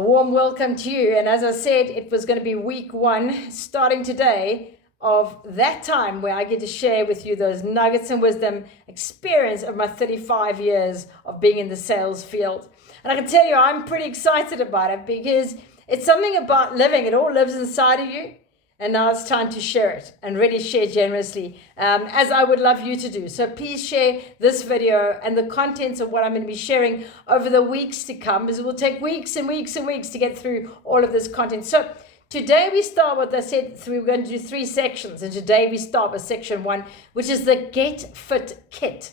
A warm welcome to you. And as I said, it was going to be week one, starting today, of that time where I get to share with you those nuggets and wisdom experience of my 35 years of being in the sales field. And I can tell you, I'm pretty excited about it because it's something about living. It all lives inside of you. And now it's time to share it and really share generously, as I would love you to do. So please share this video and the contents of what I'm going to be sharing over the weeks to come, because it will take weeks and weeks and weeks to get through all of this content. So today we start with, I said, we're going to do 3 sections. And today we start with section 1, which is the Get Fit Kit.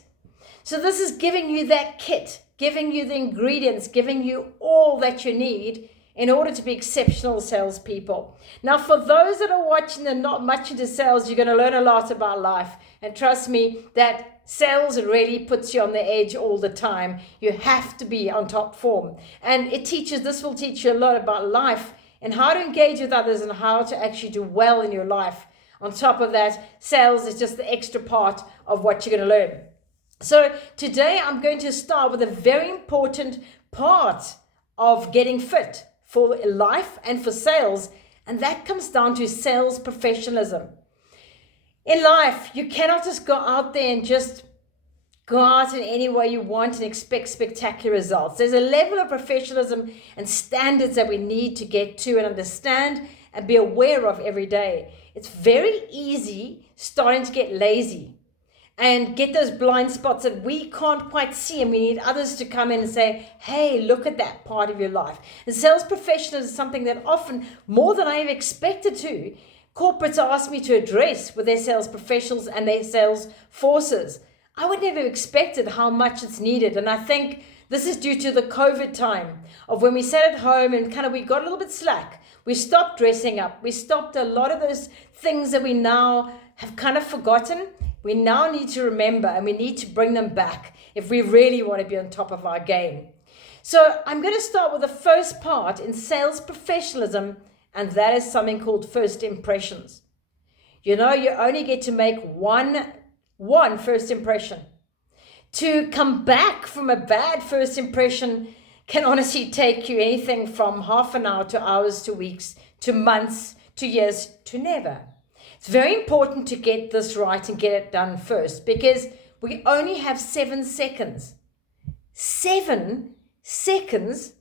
So this is giving you that kit, giving you the ingredients, giving you all that you need in order to be exceptional salespeople. Now, for those that are watching and not much into sales, you're going to learn a lot about life. And trust me, that sales really puts you on the edge all the time. You have to be on top form. And this will teach you a lot about life and how to engage with others and how to actually do well in your life. On top of that, sales is just the extra part of what you're going to learn. So today I'm going to start with a very important part of getting fit for life and for sales, and that comes down to sales professionalism. In life, you cannot just go out there and just go out in any way you want and expect spectacular results. There's a level of professionalism and standards that we need to get to and understand and be aware of every day. It's very easy starting to get lazy and get those blind spots that we can't quite see, and we need others to come in and say, hey, look at that part of your life. And sales professionals is something that often, more than I have expected to, corporates ask me to address with their sales professionals and their sales forces. I would never have expected how much it's needed. And I think this is due to the COVID time of when we sat at home and we got a little bit slack. We stopped dressing up. We stopped a lot of those things that we now have kind of forgotten. We now need to remember, and we need to bring them back if we really want to be on top of our game. So I'm going to start with the first part in sales professionalism, and that is something called first impressions. You only get to make one first impression. To come back from a bad first impression can honestly take you anything from half an hour to hours to weeks to months to years to never. It's very important to get this right and get it done first, because we only have 7 seconds. 7 seconds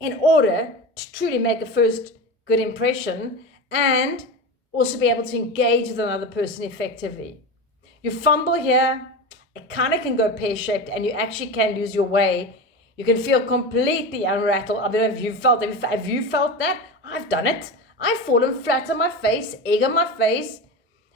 in order to truly make a first good impression and also be able to engage with another person effectively. You fumble here, it kind of can go pear-shaped, and you actually can lose your way. You can feel completely unrattled. I don't know if you felt that. Have you felt that? I've done it. I've fallen flat on my face, egg on my face,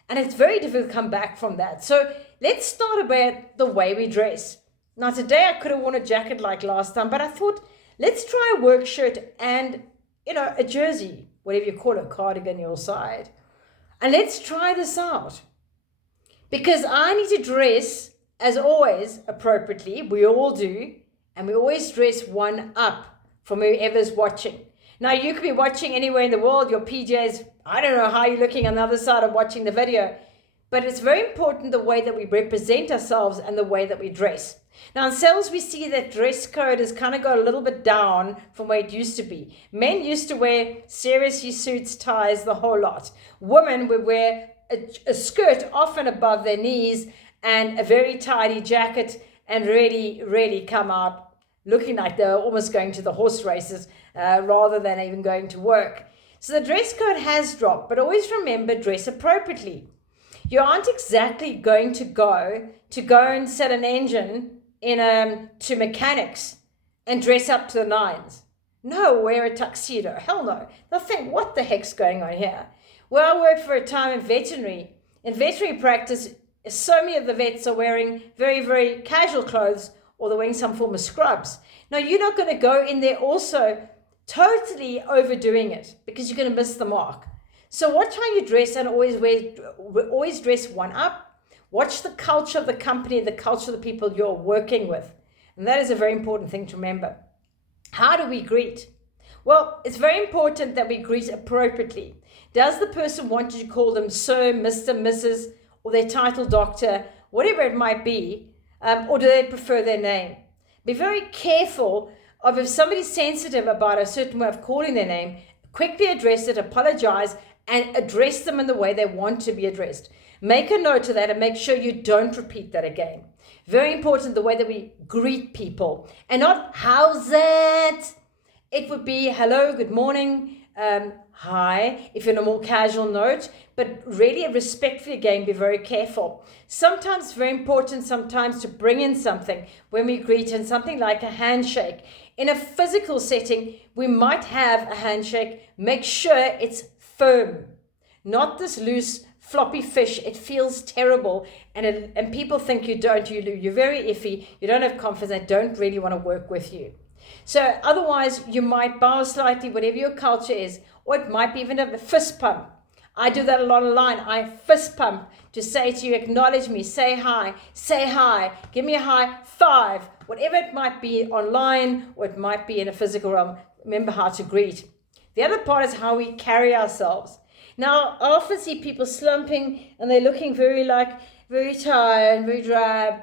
and it's very difficult to come back from that. So let's start about the way we dress. Now today I could have worn a jacket like last time, but I thought, let's try a work shirt and, a jersey, whatever you call it, cardigan your side. And let's try this out. Because I need to dress, as always, appropriately. We all do. And we always dress one up from whoever's watching. Now, you could be watching anywhere in the world, your PJs, I don't know how you're looking on the other side of watching the video, but it's very important the way that we represent ourselves and the way that we dress. Now, in sales, we see that dress code has kind of got a little bit down from where it used to be. Men used to wear seriously suits, ties, the whole lot. Women would wear a skirt often above their knees and a very tidy jacket and really, really come out looking like they're almost going to the horse races rather than even going to work. So the dress code has dropped, but always remember, dress appropriately. You aren't exactly going to go and set an engine to mechanics and dress up to the nines. No, wear a tuxedo. Hell no. They'll think, what the heck's going on here? Well, I worked for a time in veterinary. In veterinary practice, so many of the vets are wearing very, very casual clothes, or they're wearing some form of scrubs. Now, you're not going to go in there also totally overdoing it, because you're going to miss the mark. So watch how you dress, and always dress one up. Watch the culture of the company, the culture of the people you're working with. And that is a very important thing to remember. How do we greet? Well, it's very important that we greet appropriately. Does the person want you to call them Sir, Mr., Mrs., or their title doctor, whatever it might be, or do they prefer their name? Be very careful of if somebody's sensitive about a certain way of calling their name, quickly address it, apologize, and address them in the way they want to be addressed. Make a note of that and make sure you don't repeat that again. Very important, the way that we greet people, and not how's it. It would be hello, good morning, hi, if you're in a more casual note, but really respectfully again, be very careful. Sometimes it's very important sometimes to bring in something when we greet, and something like a handshake. In a physical setting, we might have a handshake. Make sure it's firm, not this loose floppy fish. It feels terrible, and people think you're very iffy, you don't have confidence, they don't really want to work with you. So otherwise, you might bow slightly, whatever your culture is, or it might be even a fist pump. I do that a lot online. I fist pump to say to you, acknowledge me, say hi, give me a high five, whatever it might be online, or it might be in a physical realm. Remember how to greet. The other part is how we carry ourselves. Now, I often see people slumping and they're looking very tired and very drab.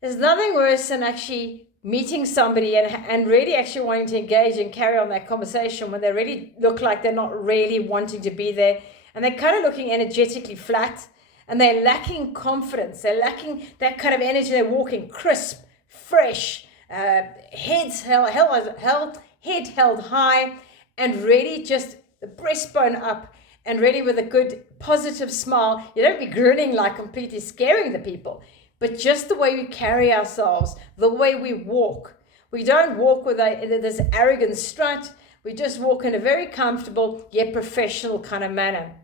There's nothing worse than actually meeting somebody and really actually wanting to engage and carry on that conversation when they really look like they're not really wanting to be there, and they're kind of looking energetically flat, and they're lacking confidence, they're lacking that kind of energy. They're walking crisp, fresh, head held high, and really just the breastbone up, and really with a good positive smile. You don't be grinning like completely scaring the people, but just the way we carry ourselves, the way we walk. We don't walk with this arrogant strut. We just walk in a very comfortable yet professional kind of manner.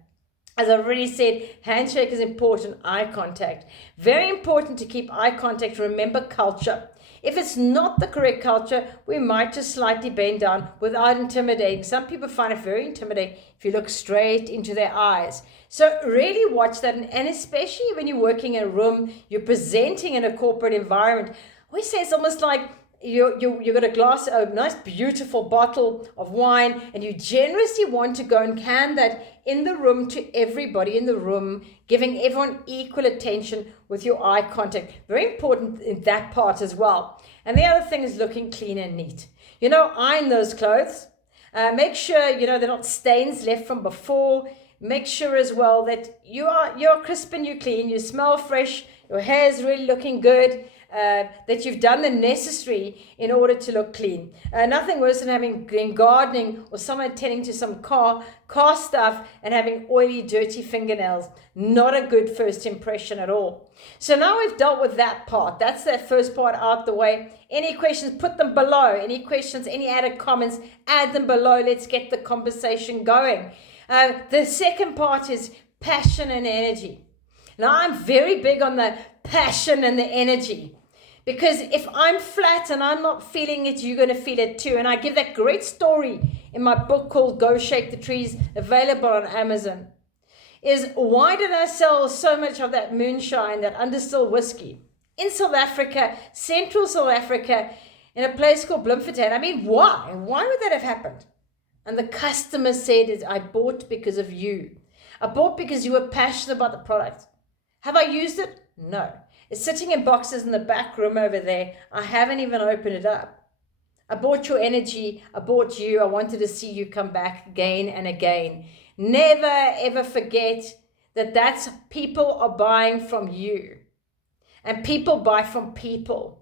As I've already said, handshake is important, eye contact. Very important to keep eye contact. Remember culture. If it's not the correct culture, we might just slightly bend down without intimidating. Some people find it very intimidating if you look straight into their eyes. So really watch that, and especially when you're working in a room, you're presenting in a corporate environment. We say it's almost like you got a nice beautiful bottle of wine, and you generously want to go and can that in the room to everybody in the room, giving everyone equal attention with your eye contact. Very important in that part as well. And the other thing is looking clean and neat. Iron those clothes. Make sure there are not stains left from before. Make sure as well that you're crisp and you're clean, you smell fresh, your hair is really looking good, that you've done the necessary in order to look clean. Nothing worse than been gardening or someone tending to some car stuff and having oily, dirty fingernails. Not a good first impression at all. So now we've dealt with that part. That's that first part out the way. Any questions, put them below. Any questions, any added comments, add them below. Let's get the conversation going. The second part is passion and energy. Now, I'm very big on the passion and the energy, because if I'm flat and I'm not feeling it, you're going to feel it too. And I give that great story in my book called Go Shake the Trees, available on Amazon. Is why did I sell so much of that moonshine, that understill whiskey, in South Africa, central South Africa, in a place called Bloemfontein? I mean, why? Why would that have happened? And the customer said, I bought because of you. I bought because you were passionate about the product. Have I used it? No. It's sitting in boxes in the back room over there. I haven't even opened it up. I bought your energy. I bought you. I wanted to see you come back again and again. Never, ever forget that's people are buying from you. And people buy from people.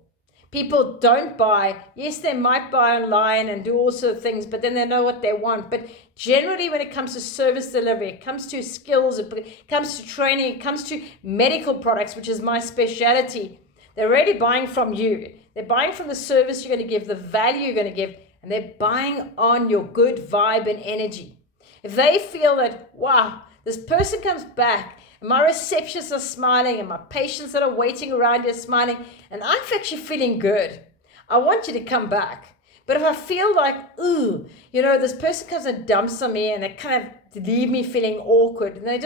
People don't buy. Yes, they might buy online and do all sorts of things, but then they know what they want. But generally, when it comes to service delivery, it comes to skills, it comes to training, it comes to medical products, which is my specialty, they're already buying from you. They're buying from the service you're going to give, the value you're going to give, and they're buying on your good vibe and energy. If they feel that, wow, this person comes back, and my receptionists are smiling, and my patients that are waiting around are smiling, and I'm actually feeling good, I want you to come back. But if I feel like, this person comes and dumps on me, and they kind of leave me feeling awkward, and they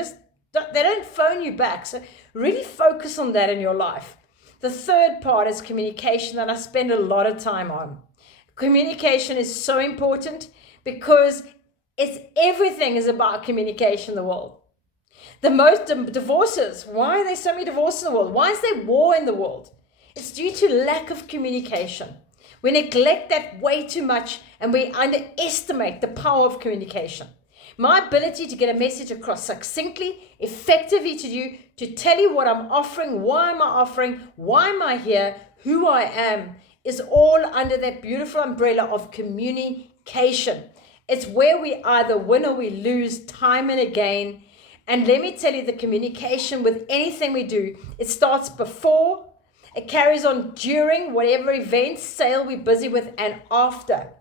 don't phone you back. So really focus on that in your life. The third part is communication, that I spend a lot of time on. Communication is so important, because everything is about communication in the world. The most divorces, why are there so many divorces in the world? Why is there war in the world? It's due to lack of communication. We neglect that way too much, and we underestimate the power of communication. My ability to get a message across succinctly, effectively to you, to tell you what I'm offering, why am I offering, why am I here, who I am, is all under that beautiful umbrella of communication. It's where we either win or we lose time and again. And let me tell you, the communication with anything we do, it starts before, it carries on during whatever event, sale we're busy with, and after.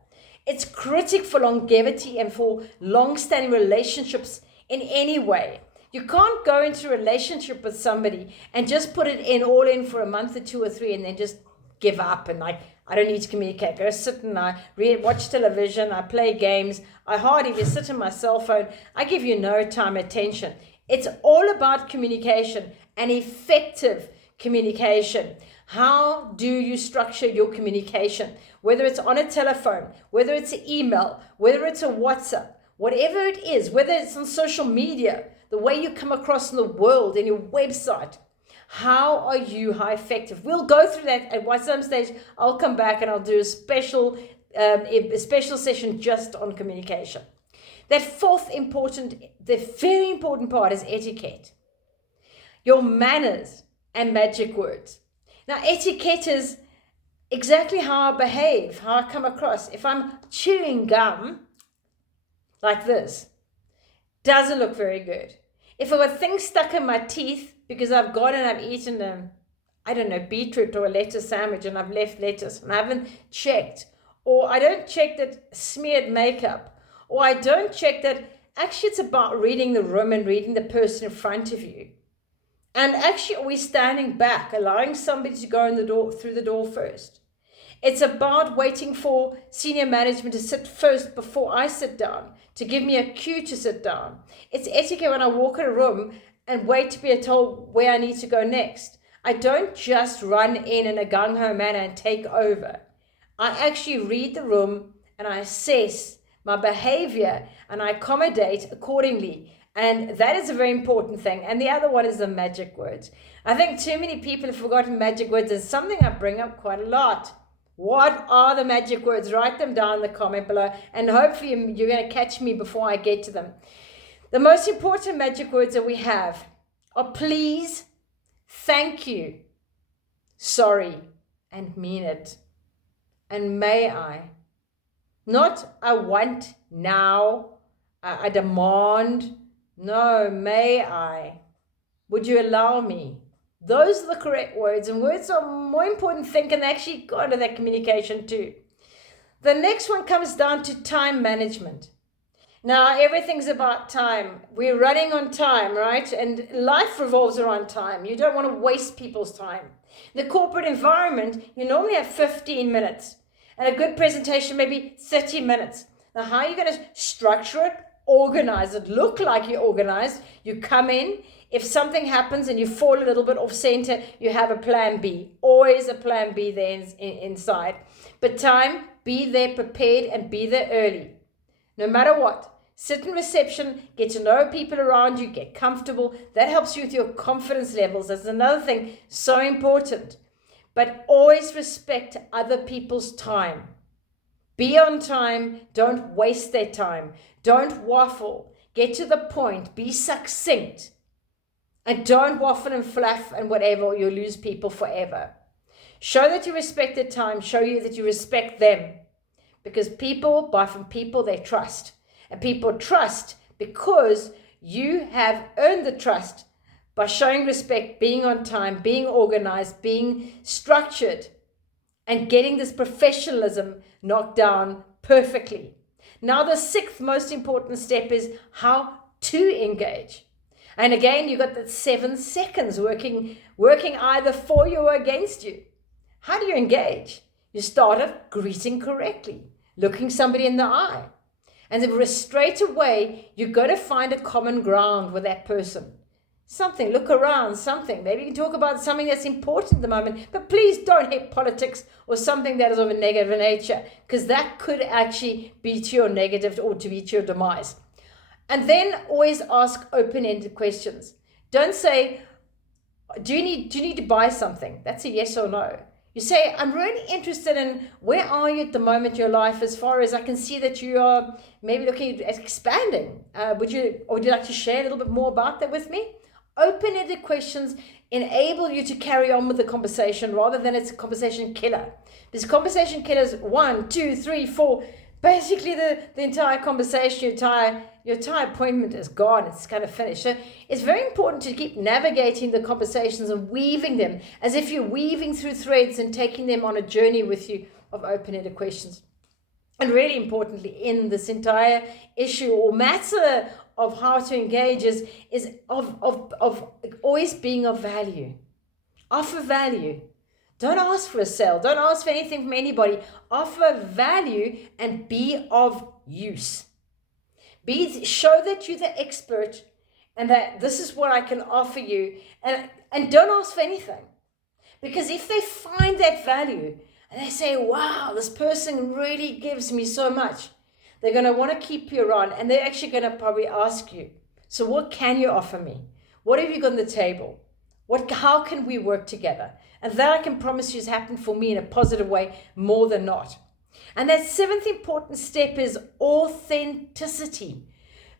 It's critical for longevity and for long-standing relationships in any way. You can't go into a relationship with somebody and just put it in all in for a month or 2 or 3 and then just give up and like, I don't need to communicate. Go sit and I read, watch television, I play games. I hardly even sit on my cell phone. I give you no time, attention. It's all about communication and effective communication. How do you structure your communication? Whether it's on a telephone, whether it's an email, whether it's a WhatsApp, whatever it is, whether it's on social media, the way you come across in the world, in your website. How effective? We'll go through that at some stage. I'll come back and I'll do a special session just on communication. That the very important part is etiquette. Your manners and magic words. Now, etiquette is exactly how I behave, how I come across. If I'm chewing gum like this, doesn't look very good. If I've got things stuck in my teeth because I've eaten beetroot or a lettuce sandwich and I've left lettuce and I haven't checked, or I don't check that smeared makeup, or I don't check that actually it's about reading the room and reading the person in front of you. And actually, are we standing back, allowing somebody to go through the door first? It's about waiting for senior management to sit first before I sit down, to give me a cue to sit down. It's etiquette when I walk in a room and wait to be told where I need to go next. I don't just run in a gung-ho manner and take over. I actually read the room and I assess my behavior and I accommodate accordingly. And that is a very important thing. And the other one is the magic words. I think too many people have forgotten magic words. It's something I bring up quite a lot. What are the magic words? Write them down in the comment below. And hopefully you're going to catch me before I get to them. The most important magic words that we have are please, thank you, sorry, and mean it. And may I. Not I want now, I demand. No, may I? Would you allow me? Those are the correct words, and words are more important thing and actually go into that communication too. The next one comes down to time management. Now, everything's about time. We're running on time, right? And life revolves around time. You don't want to waste people's time. In the corporate environment, you normally have 15 minutes, and a good presentation maybe 30 minutes. Now, how are you going to structure it? Organize it, look like you're organized. You come in, if something happens and you fall a little bit off center, you have a plan B. Always a plan B there inside. But time, be there prepared and be there early. No matter what. Sit in reception, get to know people around you, get comfortable. That helps you with your confidence levels. That's another thing so important. But always respect other people's time. Be on time. Don't waste their time. Don't waffle. Get to the point. Be succinct. And don't waffle and fluff and whatever, or you'll lose people forever. Show that you respect their time. Show you that you respect them. Because people buy from people they trust. And people trust because you have earned the trust by showing respect, being on time, being organized, being structured, and getting this professionalism knocked down perfectly. Now, the 6th most important step is how to engage. And again, you've got that 7 seconds working either for you or against you. How do you engage? You start off greeting correctly, looking somebody in the eye. And then straight away, you're going to find a common ground with that person. Something, look around, something. Maybe you can talk about something that's important at the moment, but please don't hit politics or something that is of a negative nature, because that could actually be to your negative or to be to your demise. And then always ask open-ended questions. Don't say, do you need to buy something? That's a yes or no. You say, I'm really interested in where are you at the moment in your life, as far as I can see that you are maybe looking at expanding. Would you like to share a little bit more about that with me? Open-ended questions enable you to carry on with the conversation rather than it's a conversation killer. Because conversation killers, 1, 2, 3, 4, basically the entire conversation, your entire appointment is gone. It's kind of finished. So it's very important to keep navigating the conversations and weaving them as if you're weaving through threads and taking them on a journey with you of open-ended questions. And really importantly, in this entire issue or matter of how to engage is of always being of value. Offer value. Don't ask for a sale. Don't ask for anything from anybody. Offer value and be of use. Show that you're the expert and that this is what I can offer you. And don't ask for anything. Because if they find that value and they say, wow, this person really gives me so much, they're going to want to keep you around, and they're actually going to probably ask you, so what can you offer me? What have you got on the table? How can we work together? And that I can promise you has happened for me in a positive way more than not. And that seventh important step is authenticity.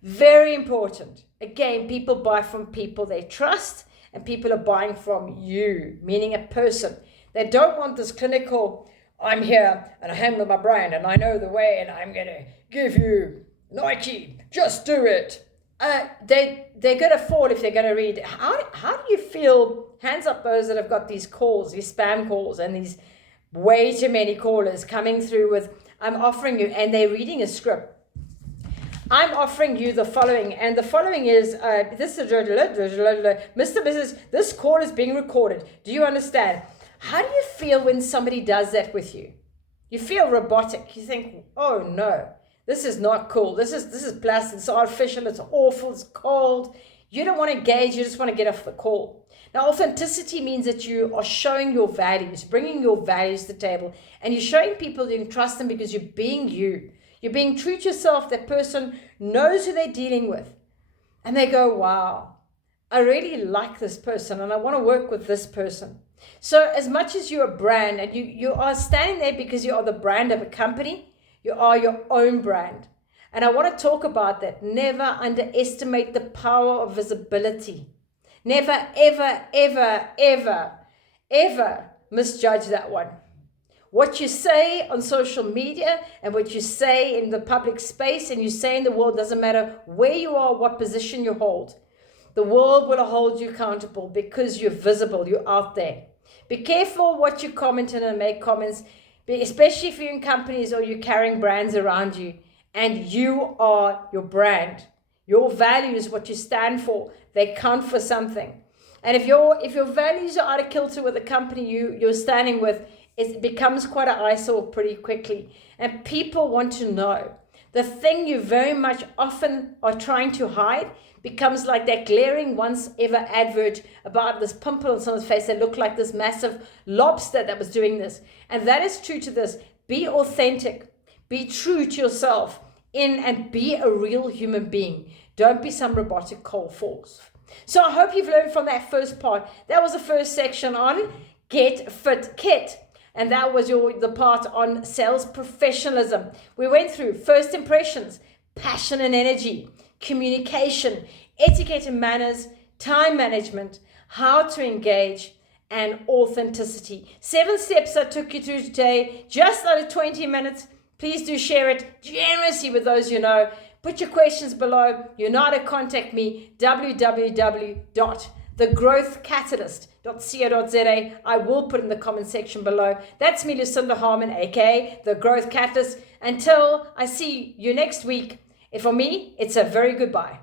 Very important. Again, people buy from people they trust, and people are buying from you, meaning a person. They don't want this clinical, I'm here and I handle my brand and I know the way and I'm going to give you Nike, just do it. They're going to fall if they're going to read. How do you feel? Hands up those that have got these calls, these spam calls and these way too many callers coming through with, I'm offering you, and they're reading a script. I'm offering you the following, and the following is, this is Mr. Mrs. This call is being recorded. Do you understand? How do you feel when somebody does that with you? You feel robotic. You think, oh no, this is not cool. This is plastic. It's artificial. It's awful. It's cold. You don't want to engage. You just want to get off the call. Now, authenticity means that you are showing your values, bringing your values to the table, and you're showing people that you can trust them because you're being you. You're being true to yourself. That person knows who they're dealing with. And they go, wow, I really like this person and I want to work with this person. So as much as you're a brand and you are standing there because you are the brand of a company, you are your own brand. And I want to talk about that. Never underestimate the power of visibility. Never, ever, ever, ever, ever misjudge that one. What you say on social media and what you say in the public space and you say in the world doesn't matter where you are, what position you hold. The world will hold you accountable because you're visible, you're out there. Be careful what you comment and make comments, especially if you're in companies or you're carrying brands around you and you are your brand. Your values, what you stand for, they count for something. And if your values are out of kilter with the company you're standing with, it becomes quite an eyesore pretty quickly. And people want to know. The thing you very much often are trying to hide becomes like that glaring once ever advert about this pimple on someone's face that looked like this massive lobster that was doing this. And that is true to this. Be authentic. Be true to yourself and be a real human being. Don't be some robotic cold force. So I hope you've learned from that first part. That was the first section on Get Fit Kit. And that was the part on sales professionalism. We went through first impressions, passion and energy, communication, etiquette and manners, time management, how to engage, and authenticity. 7 steps I took you through today, just under 20 minutes. Please do share it generously with those you know. Put your questions below. You know how to contact me, www.thegrowthcatalyst.co.za. I will put in the comment section below. That's me, Lucinda Harmon, aka The Growth Catalyst. Until I see you next week, for me, it's a very goodbye.